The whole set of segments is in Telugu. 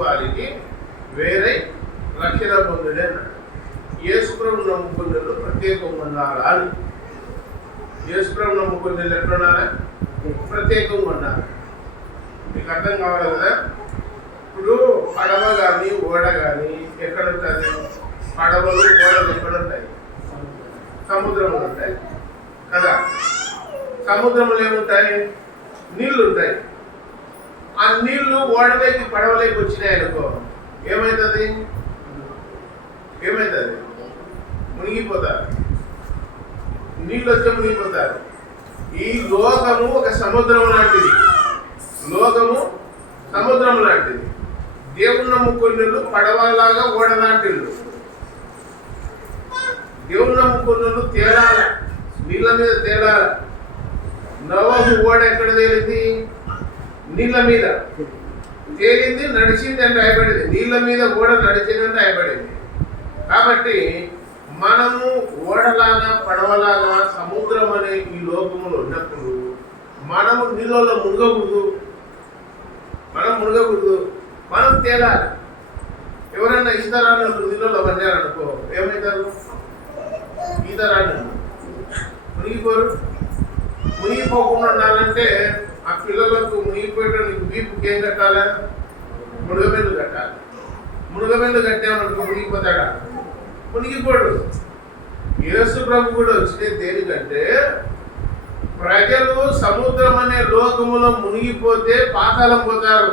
వారికి వేరే రక్షణ పొందుడే అన్నాడు. యేసుప్రభు నమ్ముకున్న ప్రత్యేకంగా ఉన్నారా అని. యేసుప్రభు నమ్ముకున్న ఎట్లున్నారా ప్రత్యేకంగా ఉన్నారు మీకు అర్థం కావాలి కదా? ఇప్పుడు పడవ కానీ ఓడ కానీ ఎక్కడ ఉంటుంది పడవలు ఓడలు ఎక్కడ ఉంటాయి సముద్రంలో ఉంటాయి కదా? సముద్రంలో ఏముంటాయి? నీళ్ళు ఉంటాయి ఆ నీళ్ళు ఓడలేకి పడవలేకి వచ్చినాయి అనుకో ఏమవుతుంది ఏమవుతుంది మునిగిపోతారు. నీళ్ళు వచ్చే మునిగిపోతారు. ఈ లోకము ఒక సముద్రం లాంటిది. లోకము సముద్రం లాంటిది. దేవుని నమ్ముకున్నలు పడవలాగా ఓడ లాంటిళ్ళు. దేవుని నమ్ముకున్నలు తేడాల నీళ్ళ మీద తేడాల. నవము ఓడ ఎక్కడ తేలింది? నీళ్ళ మీద. తేలింది నడిచింది అంటే రాయబడింది నీళ్ళ మీద ఓడ నడిచింది అంటే కాబట్టి మనము ఓడలాగా పడవలాగా సముద్రం అనే ఈ లోకంలో ఉన్నప్పుడు మనము నీళ్ళలో మునగకూడదు. మనం మునగకూడదు. మనం తేలాలి. ఎవరైనా ఈత రాని నీళ్ళలో పడ్డారనుకో ఏమవుతారు? ఈత రాని మునిగిపోరు. మునిగిపోకుండా ఉండాలంటే ఆ పిల్లలకు మునిగిపోయడానికి వీపుకి ఏం కట్టాలా? మునగబెండు కట్టాలి. మునగబెండు కట్టామనుకో మునిగిపోతాడా? మునిగిపోడు. యేసు ప్రభు కూడా వచ్చిన దేనికంటే ప్రజలు సముద్రం అనే లోకములో మునిగిపోతే పాతాళం పోతారు.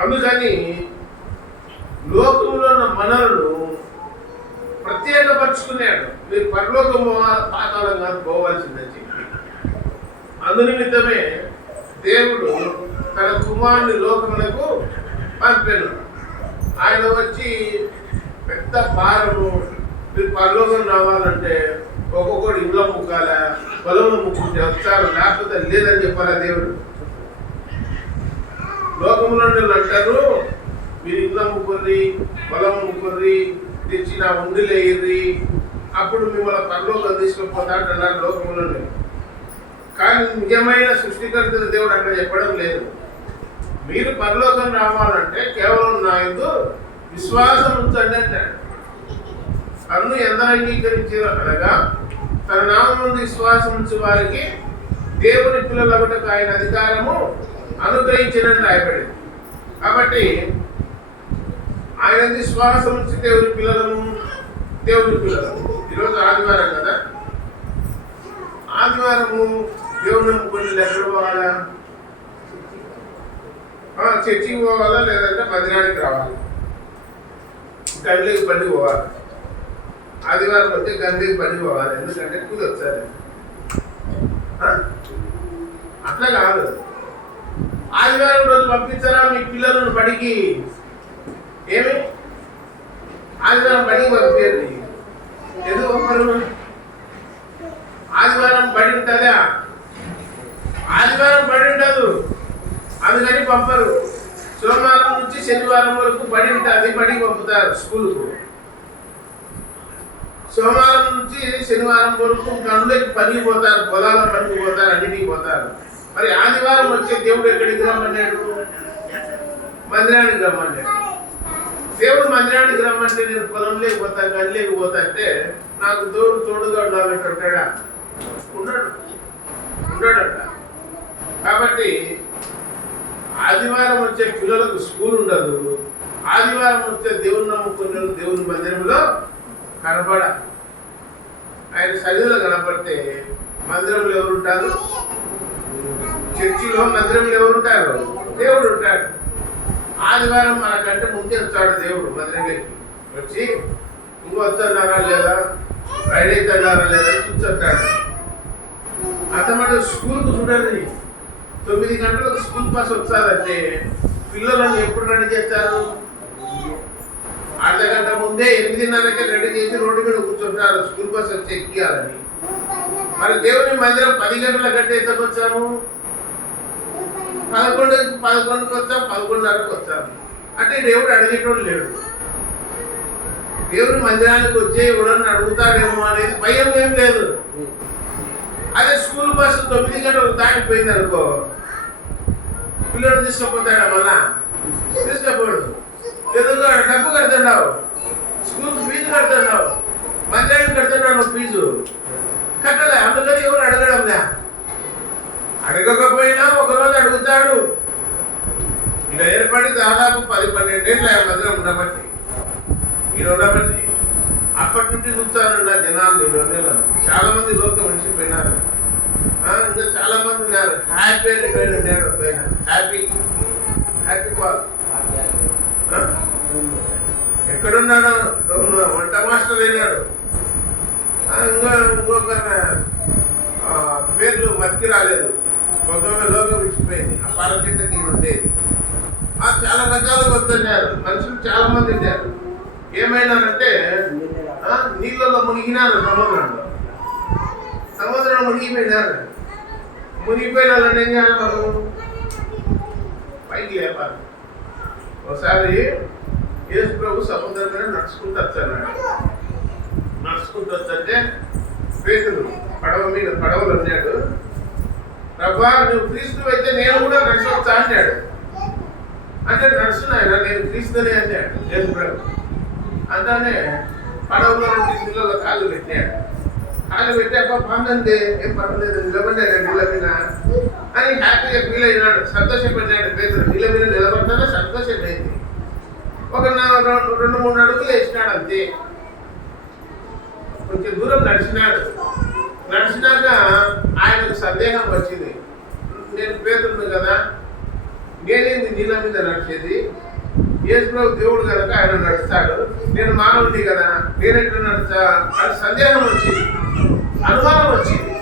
అందుకని లోకములో ఉన్న మనలను ప్రత్యేకపరుచుకున్నాడు. మీరు పరలోకం పోవాలి? పాతాళం కాదు పోవాల్సిందని అందునిమిత్తమే దేవుడు తన కుమారుని లోకములకు పంపాను. ఆయన వచ్చి పెద్ద భారము మీరు పరలోకం రావాలంటే ఒక్కొక్కడు ఇంట్లో ముక్కాల పొలంలో ముక్కుంటే వస్తారు లేకపోతే లేదని చెప్పాలా దేవుడు? లోకంలో అంటారు మీరు ఇంట్లో ముక్కుర్రి పొలం ముక్కుర్రి తెచ్చి నా ఉండిలేయ్యి అప్పుడు మిమ్మల్ని పరలోకం తీసుకుపోతా అంటున్నారు లోకంలో కానీ నిజమైన సృష్టికర్త దేవుడు అక్కడ చెప్పడం లేదు. మీరు పరలోకం రావాలంటే కేవలం నా ఎందు విశ్వాసం ఉంచండి అంటాడు. అన్ను ఎంత అంగీకరించారు అనగా తన నామం విశ్వాసం ఉంచే వారికి దేవుని పిల్లలగటకు ఆయన అధికారము అనుగ్రహించినని రాయబడింది. కాబట్టి ఆయన విశ్వాసం ఉంచి దేవుని పిల్లలను దేవుని పిల్లలు. ఈరోజు ఆదివారం కదా? ఆదివారము దేవుడు నమ్ముకుని ఎక్కడ పోవాలా? ఆ, చర్చికి పోవాలా లేదంటే మందిరానికి రావాలి? గంటలకి బండి పోవాలి? ఆదివారం వస్తే గంటలకి బండి పోవాలి. ఎందుకంటే కుదొచ్చారు అట్లా కాదు. ఆదివారం రోజు పంపించారా మీ పిల్లలను బడికి? ఏమి? ఆదివారం బడికి పంపించండి. ఎందుకు పంపరు ఆదివారం బడి ఉంటుందా? ఆదివారం బడి ఉండదు. అందుకని పంపరు. సోమవారం నుంచి శనివారం వరకు బడి ఉంటుంది బడికి పంపుతారు స్కూల్కు. సోమవారం నుంచి శనివారం వరకు గనులకి పనికి పోతారు పొలాల పనికి పోతారు అన్నిటికి పోతారు. మరి ఆదివారం వచ్చే దేవుడు ఎక్కడికి రమ్మన్నాడు మందిరానికి రమ్మన్నాడు దేవుడు మందిరానికి రమ్మంటే నేను పొలంలోకి పోతా గదిలోకి పోతా అంటే నాకు దేవుడు తోడుగా ఉండాలంటే ఉంటాడా ఉండడు. ఉండడట. కాబట్టి ఆదివారం వచ్చే పిల్లలకు స్కూల్ ఉండదు. ఆదివారం వచ్చే దేవుని నమ్ముకున్న దేవుని మందిరంలో కనపడ ఆయన సన్నిధిలో కనపడితే మందిరంలో ఎవరుంటారు చర్చిలో మందిరంలో ఎవరు ఉంటారు? దేవుడు ఉంటాడు. ఆదివారం మనకంటే ముందే వచ్చాడు దేవుడు మందిరంలోకి. వచ్చి ఇంకో వస్తున్నారా లేదా? ఫ్రైడే తన్నారా లేదా? అని చూసొస్తాడు అతమాట స్కూల్కు చూడాలి తొమ్మిది గంటలకు స్కూల్ బస్ వచ్చారంటే పిల్లలను ఎప్పుడు రెడీ చేస్తారు? అర్ధగంట ముందే ఎనిమిదిన్నరకే రెడీ చేసి రోడ్డు మీద కూర్చుంటారు. స్కూల్ బస్ వచ్చి ఎక్కియాలని. మరి దేవుని మందిరం పది గంటల కంటే ఎంతకు వచ్చాము? పదకొండు పదకొండుకి వచ్చాం పదకొండున్నరకు వచ్చాము అంటే దేవుడు అడిగేటోడు లేడు. దేవుని మందిరానికి వచ్చే ఎవడన్నా అడుగుతాడేమో అనేది భయం ఏం లేదు. అదే స్కూల్ బస్సు తొమ్మిది గంటలకు దాటిపోయింది అనుకో పిల్లడు తీసుకుపోతాడా మళ్ళా? తీసుకపోడు. ఎదురుగా డబ్బు కడుతున్నావు. School fee కడుతున్నావు. మధ్యాహ్నం కడుతున్నాను ఫీజు. కట్టలే అందుకని ఎవరు అడగడం అడగకపోయినా ఒకరోజు అడుగుతాడు. ఇలా ఏర్పడి దాదాపు పది పన్నెండేళ్ళు ఆ మధ్యలో ఉండబట్టి మీరు ఉండబట్టి అప్పటి నుండి చూస్తానన్న జనాలు ఈ రెండేళ్ళను చాలా మంది లోకం విడిచిపోయినారు ఇంకా చాలా మంది ఉన్నారు. హ్యాపీ అని పేరు ఉన్నారు పైన. హ్యాపీ హ్యాపీ పాల్ ఆ? ఎక్కడున్నాడు? వంట మాస్టర్ అయినాడు ఇంకా ఇంకొక పేర్లు మతికి రాలేదు. ఒక లోకం విడిచిపోయింది ఆ పాలకెట్ట ఉండేది. ఆ చాలా రకాలుగా వస్తున్నారు మనుషులు చాలా మంది ఉన్నారు. ఏమైనారంటే నీళ్ళలో మునిగినారు సముద్రంలో. సముద్రంలో మునిగిపోయినారు. మునిగిపోయిన వాళ్ళని ఏం చేయాలి మనం పైకి లేపాలి. ఒకసారి యేసు ప్రభు సముద్రం మీద నడుచుకుంటూ వచ్చాడు నడుచుకుంటూ వచ్చంటే పేతులు పడవ మీద పడవలు ఉన్నాడు. ప్రభా నువ్వు క్రీస్తు అయితే నేను కూడా నడిచొచ్చా అన్నాడు అంటే నడుస్తున్నాయన నేను క్రీస్తునే అన్నాడు యేసు ప్రభు. అంటానే పడవలో నుండి నీళ్ళలో కాళ్ళు పెట్టాడు కాళ్ళు పెట్టాక బాగుందంటే ఏం పర్వాలేదు నిలబడ్డా నీళ్ళ మీద. అని హ్యాపీగా ఫీల్ అయినాడు సంతోషపడ్డాడు పేదలు. నిలబడిన నిలబడ్డానే సంతోషమైంది. ఒక రెండు రెండు మూడు అడుగులు వేసినాడు అంతే. కొంచెం దూరం నడిచినాడు. నడిచినాక ఆయనకు సందేహం వచ్చింది. నేను పేదలను కదా నేనేంది నీళ్ళ మీద నడిచేది? యేసుప్రభు దేవుడు కనుక ఆయన నడుస్తాడు. నేను మానవుడి కదా నేను ఎట్లా నడుస్తా? అని సందేహం వచ్చింది. అనుమానం వచ్చింది.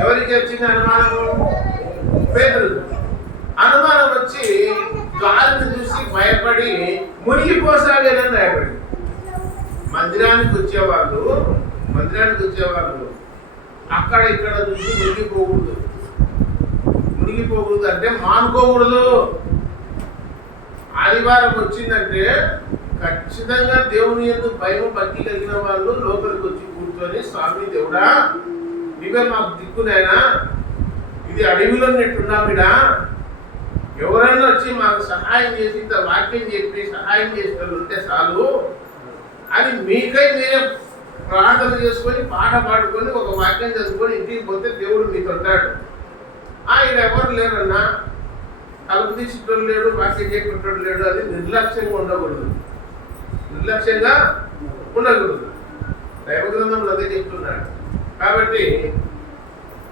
ఎవరికి వచ్చింది అనుమానము? పేదలు అనుమానం వచ్చి గాలిని చూసి భయపడి మునిగిపోసాగానని రాయబడి మందిరానికి వచ్చేవాళ్ళు మందిరానికి వచ్చేవాళ్ళు అక్కడ ఇక్కడ చూసి మునిగిపోకూడదు. మునిగిపోకూడదు అంటే మానుకోకూడదు. ఆదివారం వచ్చిందంటే ఖచ్చితంగా దేవుని ఎందుకు భయం భక్తి కలిగిన వాళ్ళు లోపలికి వచ్చి కూర్చొని స్వామి దేవుడా ఇవే మాకు దిక్కునైనా ఇది అడవిలో నెట్టున్నామిడా ఎవరైనా వచ్చి మాకు సహాయం చేసి ఇంత వాక్యం చెప్పి సహాయం చేసిన వాళ్ళు ఉంటే చాలు. అని మీకై మీరే ప్రార్థన చేసుకొని పాట పాడుకొని ఒక వాక్యం చదువుకొని ఇంటికి పోతే దేవుడు మీతో ఉంటాడు. ఆయన ఎవరు లేరన్నా? తలుపు తీసేటోడు లేడు వాక్యం చేయకుంటాడు లేడు అది నిర్లక్ష్యంగా ఉండకూడదు. నిర్లక్ష్యంగా ఉండకూడదు. దైవ అదే చెప్తున్నాడు కాబట్టి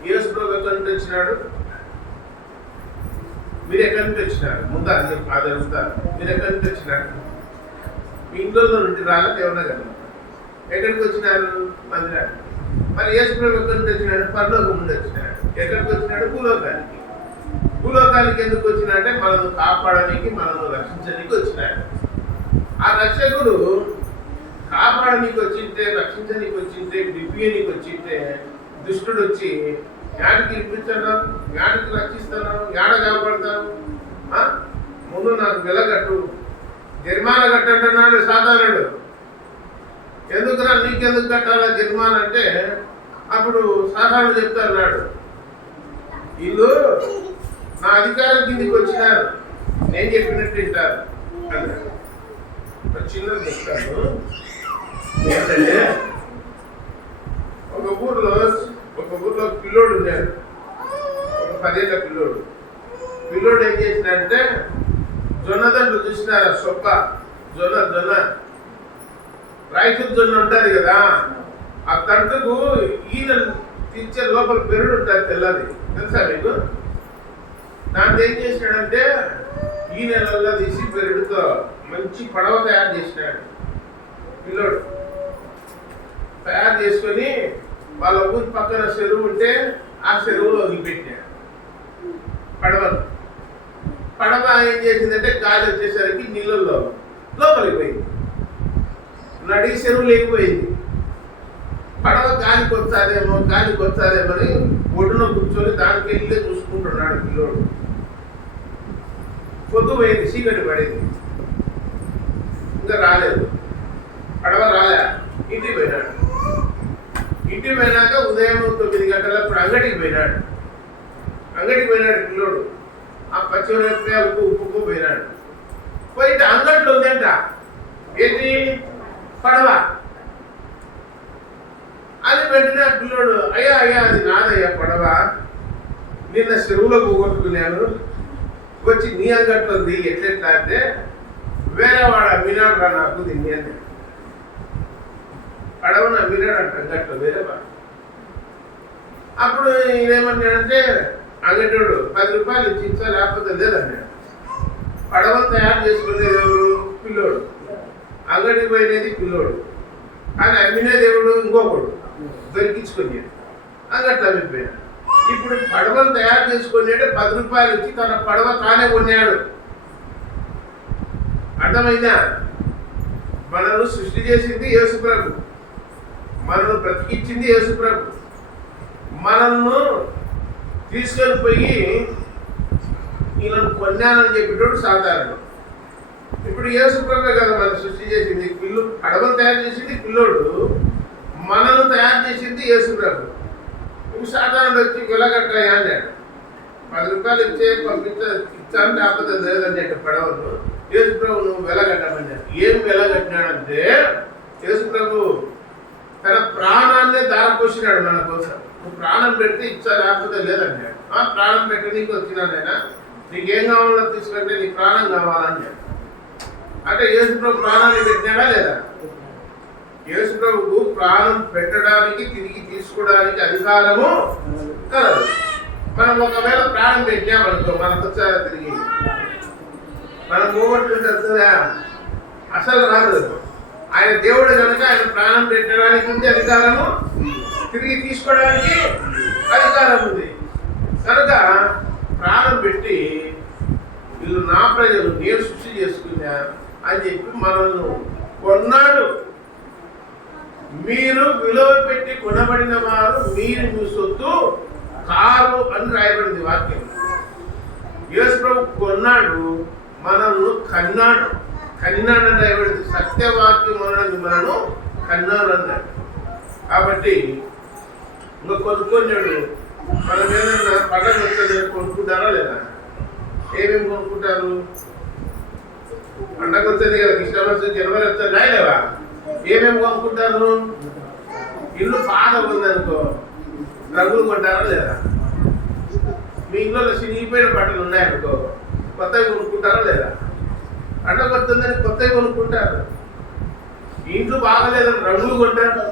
యేసు ప్రభు ఎక్కడి నుండి వచ్చినాడు? మీరు ఎక్కడి నుంచి వచ్చినారు? ముందు అది చెప్పి అది అడుగుతారు మీరు ఎక్కడి నుంచి వచ్చినారు? మీ ఇంట్లో నుండి రాగా దేవున కదా ఎక్కడికి వచ్చినారు? మందిరానికి. మరి యేసు ప్రభు ఎక్కడి నుండి వచ్చినాడు? పరలోకం నుండి వచ్చినాడు. ఎక్కడికి వచ్చినాడు? భూలోకానికి. భూలోకానికి ఎందుకు వచ్చినాడంటే మనల్ని కాపాడడానికి మనల్ని రక్షించడానికి వచ్చినాడు ఆ రక్షకుడు కాపాడనీకి వచ్చింటే రక్షించనీకి వచ్చింటే దివ్యనీకి వచ్చింటే దుష్టుడు వచ్చి యాడికి ఇప్పించడం యాడికి రక్షిస్తాను యాడ కాపాడతాను ముందు నాకు వెలగట్టు జరిమానా కట్టంటున్నాడు సాధారణుడు. ఎందుకురా నీకెందుకు కట్టాలా జరిమానా అంటే అప్పుడు సాధారణ చెప్తాడు వీళ్ళు నా అధికారం కిందికి వచ్చినారు. నేను చెప్పినట్టు వింటారు. అన్నాడు ఒక చిన్నది ఏంటంటే ఒక ఊర్లో ఒక ఊర్లో పిల్లోడు ఉన్నాడు. ఒక పదేళ్ళ పిల్లోడు. పిల్లోడు ఏం చేసినాడంటే జొన్న దండ్లు చూసినారా సొప్ప. జొన్న జొన్న. రైతు జొన్న ఉంటుంది కదా. ఆ తంటుకు ఈయన తెచ్చే లోపల పెరుడు ఉంటుంది తెల్లది తెలుసా మీకు? దాంతో ఏం చేసినాడంటే ఈ నెలల్లో తీసి పెరుగుతో మంచి పడవ తయారు చేసినాడు పిల్లోడు. తయారు చేసుకొని వాళ్ళ ఊరి పక్కన చెరువు ఉంటే ఆ చెరువులో వదిలిపెట్టాడు పడవను. పడవ ఏం చేసిందంటే గాలి వచ్చేసరికి నీళ్ళల్లో లోపలికి పోయింది. నడి చెరువు లేకపోయింది. పడవ గాలికి వచ్చాదేమో గాలికి వచ్చాదేమో అని ఒడ్డున కూర్చొని దానికి వెళ్ళి చూసుకుంటున్నాడు పిల్లోడు. పొద్దు పోయింది చీకటి పడింది. ఇంకా రాలేదు. పడవ రాలే. ఇంటికి పోయినాడు. ఇంటికి పోయినాక ఉదయం తొమ్మిది గంటలప్పుడు అంగడికి పోయినాడు. అంగడికి పోయినాడు పిల్లోడు. ఆ పచ్చిమిరపకాయ ఉప్పు ఉప్పుకు పోయినాడు. పోయితే అంగట్లో పడవ. అది వెంటనే పిల్లోడు అయ్యా అయ్యా అది నాదయ్యా పడవ. నిన్న చెరువులో పోగొట్టుకున్నాను. వచ్చి నీ అంగట్లో ఉంది ఎట్లెట్లా అంటే వేరే వాడు అమ్మినాడు రా నాకు తిని అని. పడవను అమ్మినాడు అంట అంగట్లో వేరే వాడు. అప్పుడు ఈయనేమంటాడంటే అంగటోడు పది రూపాయలు ఇచ్చి ఇచ్చా లేకపోతే లేదన్నాడు. పడవను తయారు చేసుకునేది ఎవరు? పిల్లోడు. అంగడికి పోయినది పిల్లోడు. కానీ అమ్మినేది ఎవడు? ఇంకొకడు. దొరికించుకుని. అంగట్లో అమ్మిపోయాడు. ఇప్పుడు పడవలు తయారు చేసుకునేటే పది రూపాయలు ఇచ్చి తన పడవ తానే కొన్నాడు. అర్థమైందా? మనల్ని సృష్టి చేసింది యేసుప్రభు మనల్ని బ్రతికించింది యేసుప్రభు మనల్ని తీసుకొని పోయి ఈయనను కొన్నానని చెప్పేటోడు సాధారణం ఇప్పుడు యేసుప్రభే కదా మనం సృష్టి చేసింది. పిల్లు పడవలు తయారు చేసింది పిల్లోడు. మనల్ని తయారు చేసింది యేసుప్రభు ఇప్పుడు సాధారణ వచ్చి వెలగట్టాయా అన్నాడు పది రూపాయలు ఇచ్చే పంపించ ఇచ్చాను లేకపోతే లేదని చెప్పి పడవను యేసుప్రభు నువ్వు వెలగట్టమన్నాడు ఏం వెలగట్టినాడంటే యేసుప్రభు తన ప్రాణాన్నే దారపోసినాడు మన కోసం. నువ్వు ప్రాణం పెడితే ఇచ్చా లేకపోతే లేదన్నాడు. ఆ ప్రాణం పెట్టి నీకు వచ్చినాడైనా నీకేం కావాలో తీసుకుంటే నీ ప్రాణం కావాలని అంటే యేసుప్రభు ప్రాణాన్ని పెట్టినాడా లేదా? యేసుప్రభుకు ప్రాణం పెట్టడానికి తిరిగి తీసుకోవడానికి అధికారము కలదు. మనం ఒకవేళ ప్రాణం పెట్టామనుకో మనకు వచ్చారా తిరిగి. మనం పోగొట్టుకుంటే వస్తుందా? అసలు రాదు. ఆయన దేవుడు కనుక ఆయన ప్రాణం పెట్టడానికి ఉంది అధికారము తిరిగి తీసుకోవడానికి అధికారం ఉంది. కనుక ప్రాణం పెట్టి వీళ్ళు నా ప్రజలు నేను సృష్టి చేసుకున్నా అని చెప్పి మనల్ని కొన్నాడు. మీరు విలువ పెట్టి కొనబడిన వారు మీరు మీ సొత్తు కారు అని రాయబడింది వాక్యం. యేసు ప్రభు కొన్నాడు మనల్ని కన్నాడు. కన్నాడు అని రాయబడింది. సత్యవాక్యం అన్నది మనను కన్నాడు అన్నాడు. కాబట్టి ఇంకా కొనుక్కున్నాడు. మనం ఏదన్నా పండగ వస్తుంది కొనుక్కుంటారా లేదా? ఏమేమి కొనుక్కుంటారు? పండగ వచ్చేది కదా కృష్ణ జనవరి వచ్చేది రాయలేవా? ఏమేమి కొనుక్కుంటారు? ఇల్లు పాత ఉందనుకో రంగులు కొంటారా లేదా? మీ ఇంట్లో చినిగిపోయిన బట్టలు ఉన్నాయనుకో కొత్తవి కొనుక్కుంటారా లేదా? పంట కొడుతుందని కొత్తవి కొనుక్కుంటారు. ఇంట్లో బాగలేదని రంగులు కొంటారు.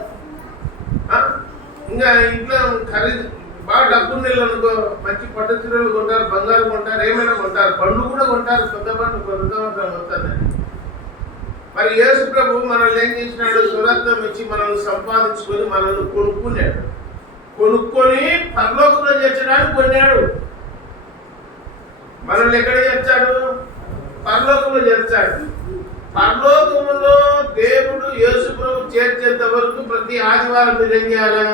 ఇంకా ఇంట్లో ఖరీదు బాగా డబ్బులు నీళ్ళు అనుకో మంచి పట్టు చీరలు కొంటారు బంగారం కొంటారు ఏమైనా కొంటారు. పండ్లు కూడా కొంటారు కొత్త పండు కొత్త వస్తుందని మరి యేసు ప్రభు మనల్ని ఏం చేసినాడు? సురత్వం ఇచ్చి మనల్ని సంపాదించుకొని మనల్ని కొనుక్కున్నాడు. కొనుక్కొని పరలోకంలో చేర్చడానికి కొన్నాడు. మనల్ని ఎక్కడ చేర్చాడు? పరలోకంలో చేర్చాడు. పరలోకంలో దేవుడు యేసు ప్రభు చేర్చేంత వరకు ప్రతి ఆదివారం మీరు ఏం చేయాలా?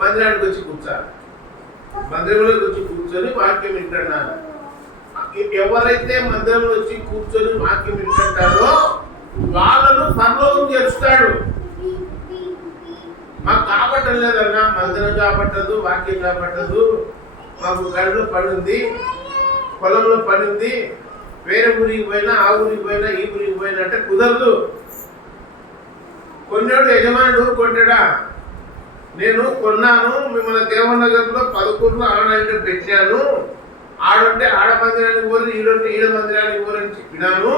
మందిరానికి వచ్చి కూర్చోాలి మందిరంలోకి వచ్చి కూర్చొని వాక్యం వింటున్నాను. ఎవరైతే మందిరంలో వచ్చి కూర్చొని వాక్యం వింటుంటారో వాళ్ళను పరలోకం చేస్తాడు మాకు కాపట్టం లేదన్నా మందిరం కాబట్టదు వాక్యం కాబట్టదు. మాకు గడిలో పడింది పొలంలో పడింది వేరే ఊరికి పోయినా ఆ ఊరికి పోయినా ఈ ఊరికి పోయినా అంటే కుదరదు. కొన్నాడు యజమానుడు కొట్టాడా? నేను కొన్నాను మిమ్మల్ని దేవనగర్లో పదకొండు ఆడంటే పెట్టాను. ఆడుంటే ఆడ మందిరానికి పోరు ఈడుంటే ఈడ మందిరానికి పోరని చెప్పినాను.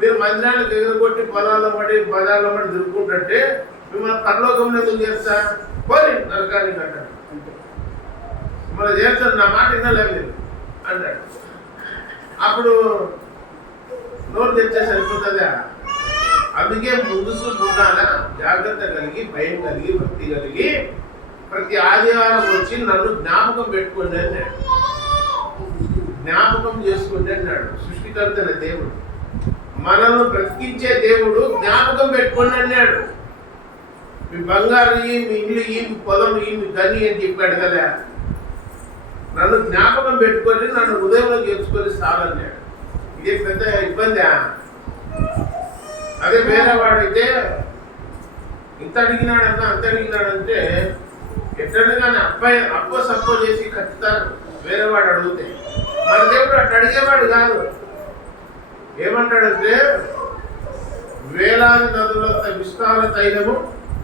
మీరు దగ్గర కొట్టి పొలాల్లో పడి బజార్లో పడి తిరుగుకుంటుంటే మిమ్మల్ని పరలోకంలో ఎందుకు చేస్తా? పోయి నరకానికి అంటాడు మిమ్మల్ని చేస్తాను నా మాట వినలేదు మీరు అంటాడు. అప్పుడు నోరు తెచ్చే సరిపోతుందా? అందుకే ముందు ఉండాలా జాగ్రత్త కలిగి భయం కలిగి భక్తి కలిగి ప్రతి ఆదివారం వచ్చి నన్ను జ్ఞాపకం పెట్టుకోండి అన్నాడు జ్ఞాపకం చేసుకోండి అన్నాడు సృష్టికర్తన దేవుడు. మనల్ని బ్రతికించే దేవుడు జ్ఞాపకం పెట్టుకోండి అన్నాడు మీ బంగారు ఈ మీ ఇల్లు ఈ మీ పొలం ఈ మీ గని అని చెప్పాడు కదా. నన్ను జ్ఞాపకం పెట్టుకొని నన్ను ఉదయంలో చేర్చుకొని సాగన్నాడు ఇదే పెద్ద ఇబ్బందా? అదే వేరే వాడైతే ఇంత అడిగినాడన్నా అంత అడిగినాడంటే ఎట్లనే కానీ అబ్బాయి అప్ప సప్పో చేసి ఖచ్చితంగా వేరే వాడు అడిగితే మన దేవుడు అట్లా అడిగేవాడు కాదు. ఏమంటాడంటే వేలాది నదులంత విస్తార తైలము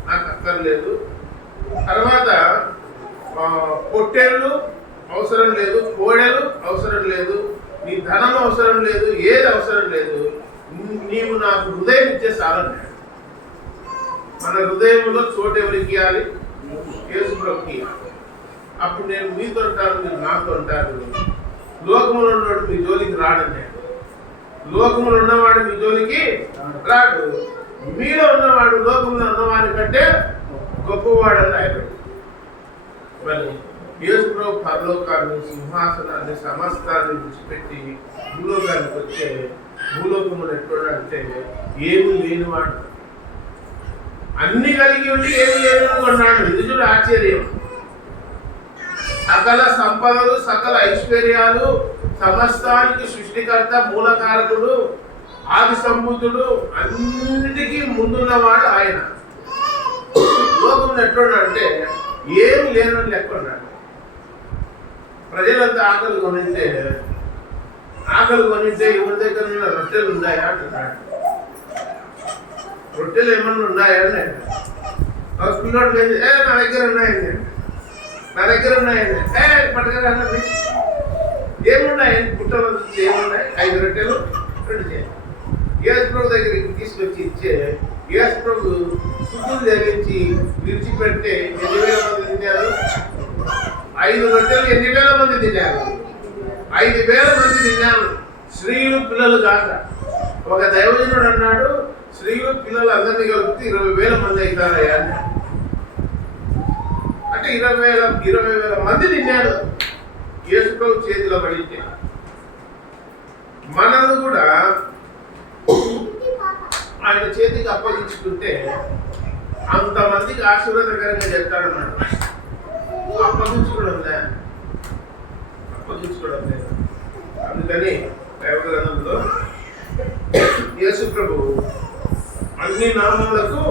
నాకు అక్కర్లేదు. తర్వాత పొట్టేళ్ళు అవసరం లేదు కోడెలు అవసరం లేదు నీ ధనం అవసరం లేదు ఏది అవసరం లేదు నీవు నాకు హృదయం ఇచ్చే చాలన్నాడు మన హృదయంలో చోటు ఎవరికి ఇవ్వాలి యేసు ప్రభుకి ఇవ్వాలి. అప్పుడు నేను మీతో ఉంటాను మీరు నాతో ఉంటారు లోకములు ఉన్నవాడు మీ జోలికి రాడన్నాడు లోకములు ఉన్నవాడు మీ జోలికి రాడు. మీలో ఉన్నవాడు లోకంలో ఉన్నవాడి కంటే గొప్పవాడని ఆయన. మరి యేసుప్రభు పరలోకాన్ని సింహాసనాన్ని సమస్తాన్ని విడిచిపెట్టి భూలోకానికి వచ్చే భూలోకములు ఎట్లా అంటే ఏమీ లేనివాడు. అన్ని కలిగి ఉండి ఏమి లేని కొన్నాడు ఇది ఆశ్చర్యం. సకల సంపదలు సకల ఐశ్వర్యాలు సమస్తానికి సృష్టికర్త మూలకారకుడు ఆది సంబుద్ధుడు అన్నిటికీ ముందున్నవాడు ఆయన. లోకం ఎట్లున్నాడంటే ఏం లేనని లెక్క ఉన్నాడు ప్రజలంతా ఆకలి కొనింటే ఆకలి కొనింటే ఎవరి దగ్గర రొట్టెలు ఉన్నాయా అంటున్నాడు. రొట్టెలు ఏమన్నా ఉన్నాయా అని పిల్లోడు ఏ నా దగ్గర ఉన్నాయండి. నా దగ్గర ఉన్నాయండి ఏ పట్టుకురా అన్నది ఏమున్నాయండి చూసి ఏమున్నాయి? ఐదు రొట్టెలు రెండు చేయాలి యేసు ప్రభు దగ్గరికి తీసుకొచ్చి ఇచ్చే యేసు ప్రభు సుఖులు ధరించి విడిచిపెడితే ఎన్ని వేల మంది తిన్నారు? ఐదు రొట్టెలు ఎన్ని వేల మంది తిన్నారు? ఐదు వేల మంది తిన్నారు స్త్రీలు పిల్లలు కాక. ఒక దైవజనుడు అన్నాడు స్త్రీలు పిల్లలు అందరినీ కలిపితే ఇరవై వేల మంది అవుతారయ్యా అన్నాడు. అంటే ఇరవై వేల ఇరవై వేల మంది తిన్నాడు. యేసు ప్రభు చేతిలో పడితే మనల్ని కూడా ఆయన చేతికి అప్పగించుకుంటే అంతమందికి ఆశీర్వాదకరంగా చెప్తాడన్నాడు అప్పగించుకోవడం లే అప్పగించుకోవడం లేదు అందుకని దైవగ్రంథంలో యేసు ప్రభు అన్ని నామములకు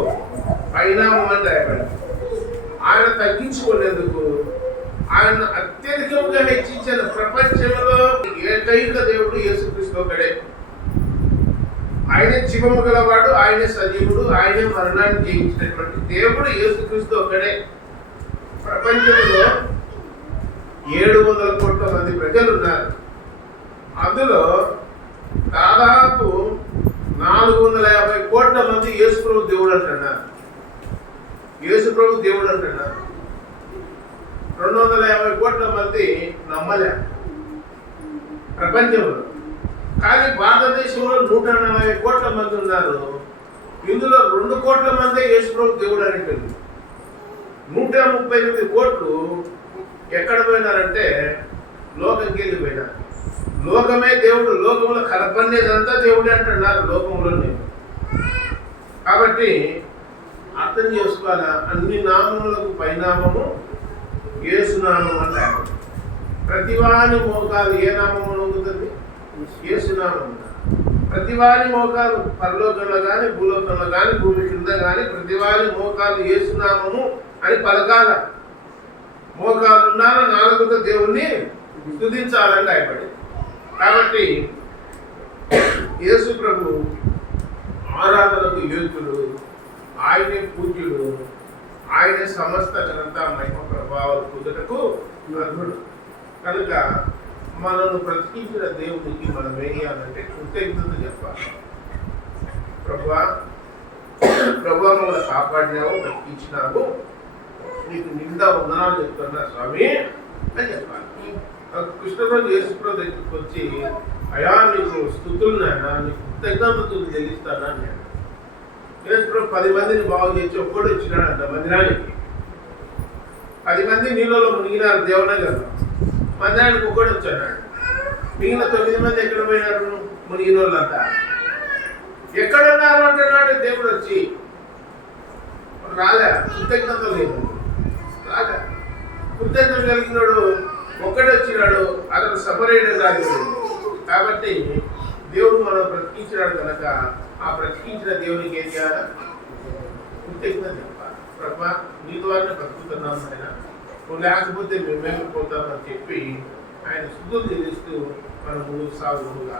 పైనామం అని రాయబడింది. ఆయన తగ్గించుకోలేందుకు ఆయన అత్యధికంగా హెచ్చించిన ప్రపంచంలో ఏకైక దేవుడు యేసుక్రీస్తు ఒకడే ఆయన జీవము గలవాడు ఆయన సజీవుడు ఆయన మరణాన్ని జయించినటువంటి దేవుడు యేసుక్రీస్తు ఒకడే ప్రపంచంలో ఏడు వందల కోట్ల మంది ప్రజలు ఉన్నారు అందులో దాదాపు నాలుగు వందల యాభై కోట్ల మంది యేసుప్రభు దేవుడు అంటున్నారు. యేసుప్రభు దేవుడు అంటున్నారు రెండు వందల యాభై కోట్ల మంది నమ్మలే. ప్రపంచంలో. కానీ భారతదేశంలో నూట నలభై కోట్ల మంది ఉన్నారు. ఇందులో రెండు కోట్ల మందే యేసుప్రభు దేవుడు అనేటువంటి నూట ముప్పై ఎనిమిది కోట్లు ఎక్కడ పోయినారంటే లోకంకి వెళ్ళిపోయినారు లోకమే దేవుడు లోకంలో కలపనేదంతా దేవుడే అంటున్నారు లోకంలోనే. కాబట్టి అర్థం చేసుకోవాలా? అన్ని నామములకు పైనామము యేసునామం అంటారు ప్రతివాని మోకాలు ఏ నామము నొంగుతుంది యేసునామం ప్రతివాని మోకాలు పరలోకంలో కానీ భూలోకంలో కానీ భూమి కింద కానీ ప్రతివాని మోకాలు ఏసునామము అని పలకాల. మోకాలున్నాన? నాలుగుతో దేవుణ్ణి స్థుతించాలని భయపడి కాబట్టి యేసు ప్రభు ఆరాధనకు యోగ్యుడు. ఆయనే పూజ్యుడు. ఆయనే సమస్త ఘనత మహిమ ప్రభావాలు పొందుటకు అర్హుడు. కనుక మనల్ని బ్రతికించిన దేవుడికి మనం ఏం చేయాలంటే కృతజ్ఞత చెప్పాలి. ప్రభా ప్రభా మమ్మల్ని కాపాడినావు బ్రతికించినావు. నీకు నిండా వందనాలు చెప్తున్నా స్వామి అని చెప్పాలి. కృష్ణరాజు యేసుప్రభు దగ్గరికి వచ్చి అయా నీకు స్థుతులు నాయన నీకు కృతజ్ఞతలు చెల్లిస్తానా? అని కృష్ణుడు పది మందిని బాగు చేసి ఒక్కడు అంట మందిరానికి. పది మంది నీళ్ళలో మునిగినారు దేవనగర్ మందిరానికి ఒక్కడు వచ్చాడు. మిగిలిన తొమ్మిది మంది ఎక్కడ పోయినారు? మునిగిన వాళ్ళంతా ఎక్కడ ఉన్నారు అంటున్నాడు దేవుడు వచ్చి. రాలే కృతజ్ఞత లేదు రాలే. కృతజ్ఞత కలిగినాడు ఒక్కడే వచ్చినాడు అతను సపరేట్ కాదు కాబట్టి దేవుడు మనం బ్రతికించినాడు కనుక ఆ బ్రతికించిన దేవునికి ఏం చేయాలి? కృతజ్ఞత చెప్పాలి. ప్రభా నీ ద్వారానే బ్రతుకుతున్నాం ఆయన. నువ్వు లేకపోతే మేమేమి పోతామని చెప్పి ఆయన శుద్ధులు చెల్లిస్తూ మనం ముందుకు సాగుగా